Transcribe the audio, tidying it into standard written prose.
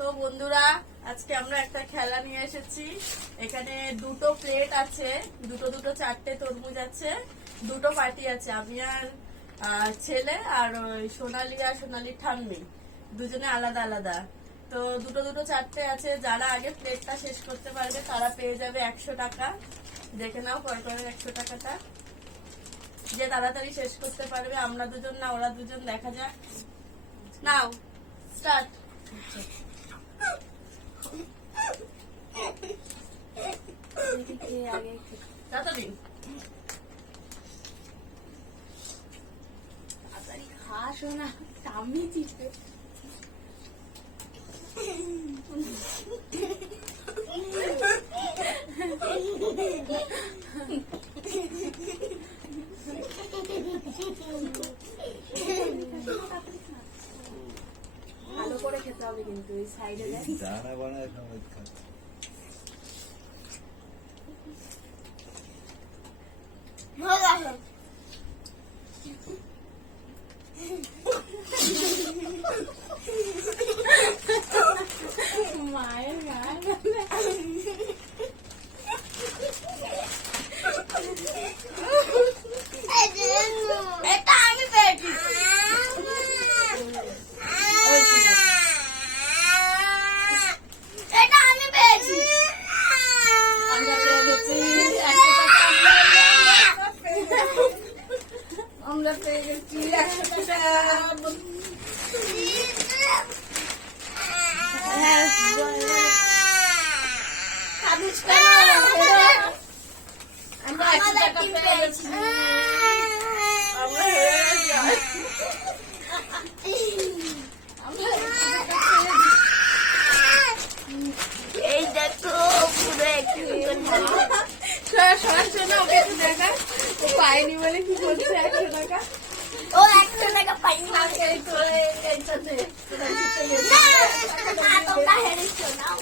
তো বন্ধুরা, আজকে আমরা একটা খেলা নিয়ে এসেছি। এখানে দুটো প্লেট আছে, দুটো দুটো চারটে তরমুজ আছে, দুটো পার্টি আছে। আমি আর ছেলে আর ওই সোনালি আর সোনালির ঠাম্মি দুজনে আলাদা আলাদা। তো দুটো দুটো চারটে আছে। যারা আগে প্লেটটা শেষ করতে পারবে তারা পেয়ে যাবে 100 টাকা। দেখে নাও কয় করে 100 টাকাটা। যে তাড়াতাড়ি শেষ করতে পারবে, আমরা দুজন না ওরা দুজন, দেখা যাক। নাও স্টার্ট। কতদিন তাড়াতাড়ি খাস না, টামি চিপে। ভালো করে খেতে হবে কিন্তু এই সাইডে দানা বানায় মায়ের গান এটা আমি পেয়েছি। এটা আমি পেয়েছি। আমরা পেয়ে গেছি 100 টাকা। খাবিস কেন? আমরা 100 টাকা পেয়ে গেছি। আমরা হেরে গেছি। এই দেখো পুরো একটু সরাসরি না, ওকে একটু দেখা। ও পাইনি বলে কি করছে 100 টাকা। ও 100 টাকা পাইনি আগে তোরে এইটাতে না তোমরা হেরেছো নাও।